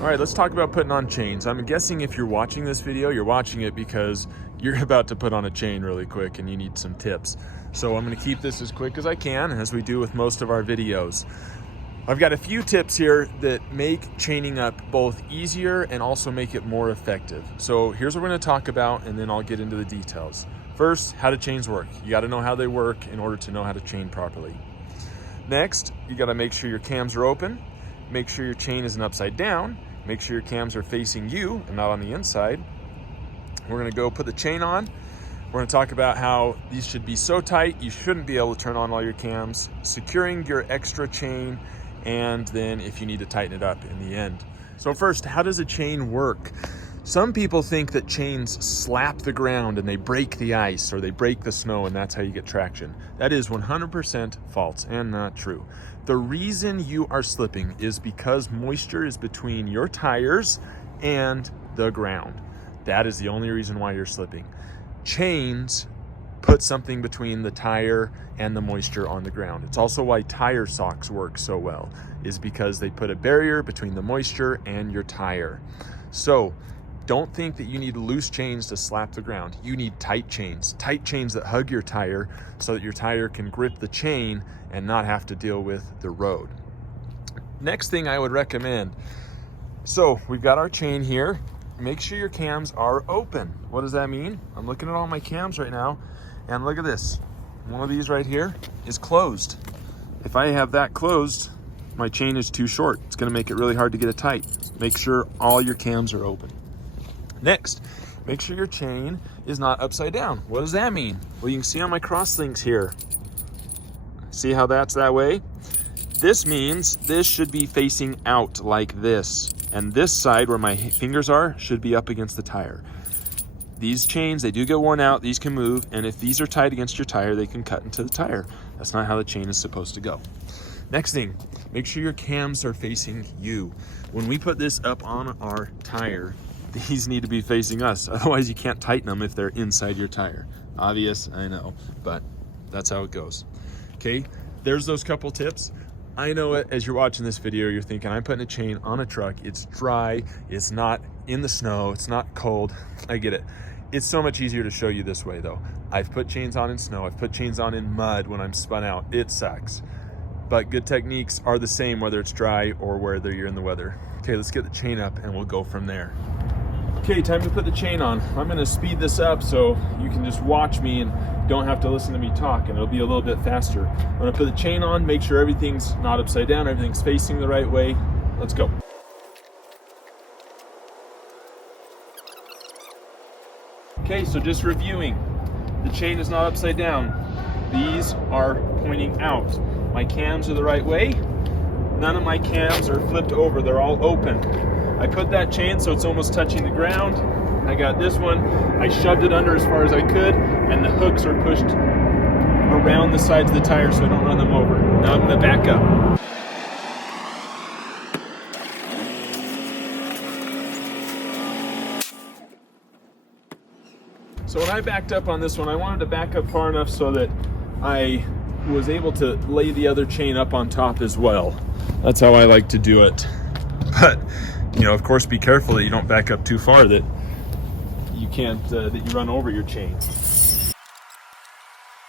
All right, let's talk about putting on chains. I'm guessing if you're watching this video, you're watching it because you're about to put on a chain really quick and you need some tips. So I'm gonna keep this as quick as I can, as we do with most of our videos. I've got a few tips here that make chaining up both easier and also make it more effective. So here's what we're gonna talk about, and then I'll get into the details. First, how do chains work? You gotta know how they work in order to know how to chain properly. Next, you gotta make sure your cams are open, make sure your chain isn't upside down, make sure your cams are facing you and not on the inside. We're gonna go put the chain on. We're gonna talk about how these should be so tight you shouldn't be able to turn on all your cams, securing your extra chain, and then if you need to tighten it up in the end. So first, how does a chain work? Some people think that chains slap the ground and they break the ice or they break the snow and that's how you get traction. That is 100% false and not true. The reason you are slipping is because moisture is between your tires and the ground. That is the only reason why you're slipping. Chains put something between the tire and the moisture on the ground. It's also why tire socks work so well, is because they put a barrier between the moisture and your tire. So don't think that you need loose chains to slap the ground. You need tight chains that hug your tire so that your tire can grip the chain and not have to deal with the road. Next thing I would recommend, so we've got our chain here. Make sure your cams are open. What does that mean? I'm looking at all my cams right now, and look at this. One of these right here is closed. If I have that closed, my chain is too short. It's gonna make it really hard to get it tight. Make sure all your cams are open. Next, make sure your chain is not upside down. What does that mean? Well, you can see on my cross links here. See how that's that way? This means this should be facing out like this. And this side where my fingers are should be up against the tire. These chains, they do get worn out, these can move, and if these are tight against your tire, they can cut into the tire. That's not how the chain is supposed to go. Next thing, make sure your cams are facing you. When we put this up on our tire, these need to be facing us. Otherwise, you can't tighten them if they're inside your tire. Obvious, I know, but that's how it goes. Okay, there's those couple tips. I know it, as you're watching this video, you're thinking, I'm putting a chain on a truck, it's dry, it's not in the snow, it's not cold. I get it. It's so much easier to show you this way though. I've put chains on in snow, I've put chains on in mud when I'm spun out. It sucks. But good techniques are the same whether it's dry or whether you're in the weather. Okay, let's get the chain up and we'll go from there. Okay, time to put the chain on. I'm gonna speed this up so you can just watch me and don't have to listen to me talk, and it'll be a little bit faster. I'm gonna put the chain on, make sure everything's not upside down, everything's facing the right way. Let's go. Okay, so just reviewing. The chain is not upside down. These are pointing out. My cams are the right way. None of my cams are flipped over, they're all open. I put that chain so it's almost touching the ground. I got this one, I shoved it under as far as I could, and the hooks are pushed around the sides of the tire so I don't run them over. Now I'm gonna back up. So when I backed up on this one, I wanted to back up far enough so that I was able to lay the other chain up on top as well. That's how I like to do it. But, you know, of course, be careful that you don't back up too far that you can't, that you run over your chain.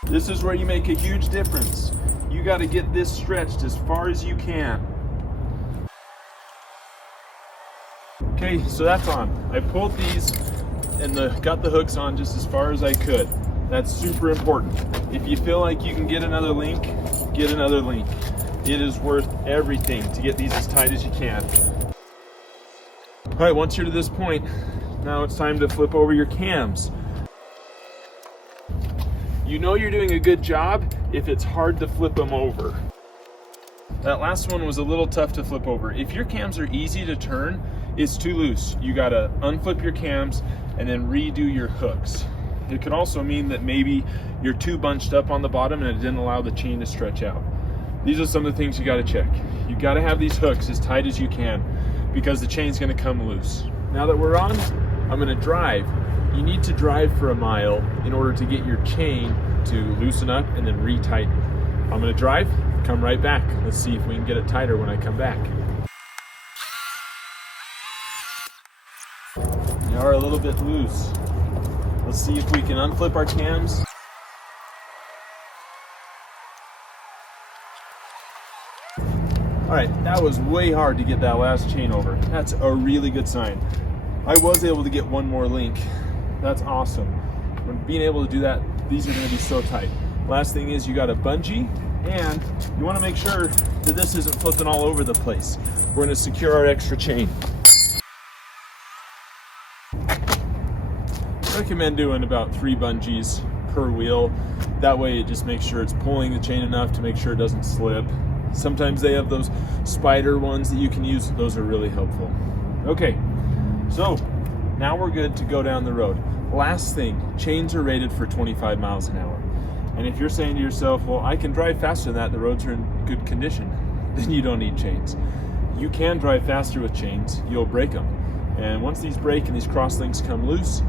This is where you make a huge difference. You got to get this stretched as far as you can. Okay, so that's on. I pulled these and got the hooks on just as far as I could. That's super important. If you feel like you can get another link, get another link. It is worth everything to get these as tight as you can. All right, once you're to this point, now it's time to flip over your cams. You know you're doing a good job if it's hard to flip them over. That last one was a little tough to flip over. If your cams are easy to turn, it's too loose. You gotta unflip your cams and then redo your hooks. It could also mean that maybe you're too bunched up on the bottom and it didn't allow the chain to stretch out. These are some of the things you gotta check. You gotta have these hooks as tight as you can because the chain's gonna come loose. Now that we're on, I'm gonna drive. You need to drive for a mile in order to get your chain to loosen up and then retighten. I'm gonna drive, come right back. Let's see if we can get it tighter when I come back. are a little bit loose. Let's see if we can unflip our cams. All right, that was way hard to get that last chain over. That's a really good sign. I was able to get one more link. That's awesome. When being able to do that, these are gonna be so tight. Last thing is you got a bungee, and you wanna make sure that this isn't flipping all over the place. We're gonna secure our extra chain. I recommend doing about 3 bungees per wheel. That way it just makes sure it's pulling the chain enough to make sure it doesn't slip. Sometimes they have those spider ones that you can use. Those are really helpful. Okay, so now we're good to go down the road. Last thing, chains are rated for 25 miles an hour. And if you're saying to yourself, well, I can drive faster than that, the roads are in good condition, then you don't need chains. You can drive faster with chains, you'll break them. And once these break and these cross links come loose,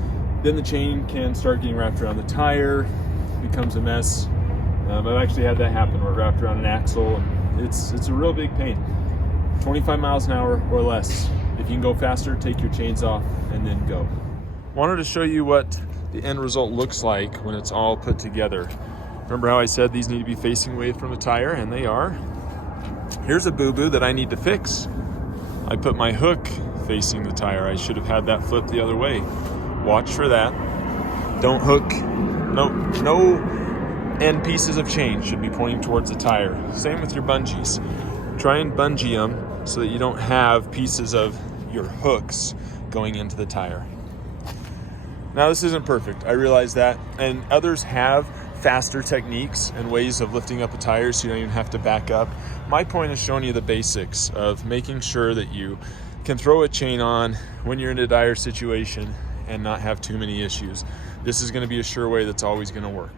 then the chain can start getting wrapped around the tire, becomes a mess. I've actually had that happen where it wrapped around an axle, and it's a real big pain. 25 miles an hour or less. If you can go faster, take your chains off and then go. Wanted to show you what the end result looks like when it's all put together. Remember how I said these need to be facing away from the tire, and they are. Here's a boo-boo that I need to fix. I put my hook facing the tire. I should have had that flip the other way. Watch for that. Don't hook, no end pieces of chain should be pointing towards the tire. Same with your bungees. Try and bungee them so that you don't have pieces of your hooks going into the tire. Now this isn't perfect, I realize that, and others have faster techniques and ways of lifting up a tire so you don't even have to back up. My point is showing you the basics of making sure that you can throw a chain on when you're in a dire situation and not have too many issues. This is going to be a sure way that's always going to work.